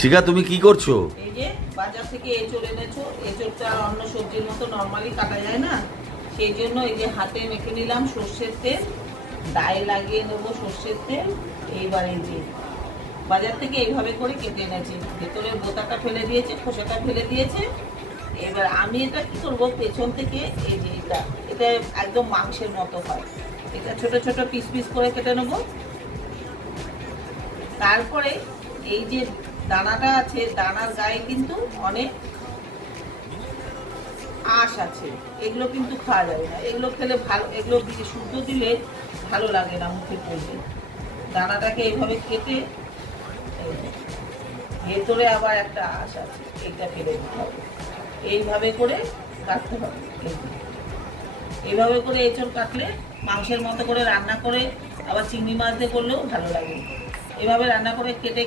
শিখা, তুমি কি করছো? এই যে বাজার থেকে এঁচড় এনেছো, এঁচড়টা আর অন্য সবজির মতো নর্মালি কাটা যায় না, সেই জন্য এই যে হাতে মেখে নিলাম সর্ষের তেল, গায়ে লাগিয়ে নেবো সর্ষের তেল। এইবার এই যে বাজার থেকে এইভাবে করে কেটে এনেছি, ভেতরে বোতাটা ফেলে দিয়েছে, খোসাটা ফেলে দিয়েছে। এবার আমি এটা কি করবো, পেছন থেকে এই যে এটা একদম মাংসের মতো হয়, এটা ছোট ছোট পিস পিস করে কেটে নেবো। তারপরে এই যে দানাটা আছে, দানার গায়ে কিন্তু অনেক আঁশ আছে, এগুলো কিন্তু খাওয়া যাবে না, এগুলো খেলে ভালো, এগুলো শুদ্ধ দিলে ভালো লাগে না মুখে পড়লে। দানাটাকে এইভাবে কেটে, ভেতরে আবার একটা আঁশ আছে, এইটা ফেলে দিতে হবে। এইভাবে করে কাটতে হবে, এইভাবে করে এঁচড় কাটলে মাংসের মতো করে রান্না করে আবার চিংড়ি মাছ দিয়ে করলেও ভালো লাগে। এভাবে রান্না করে কেটে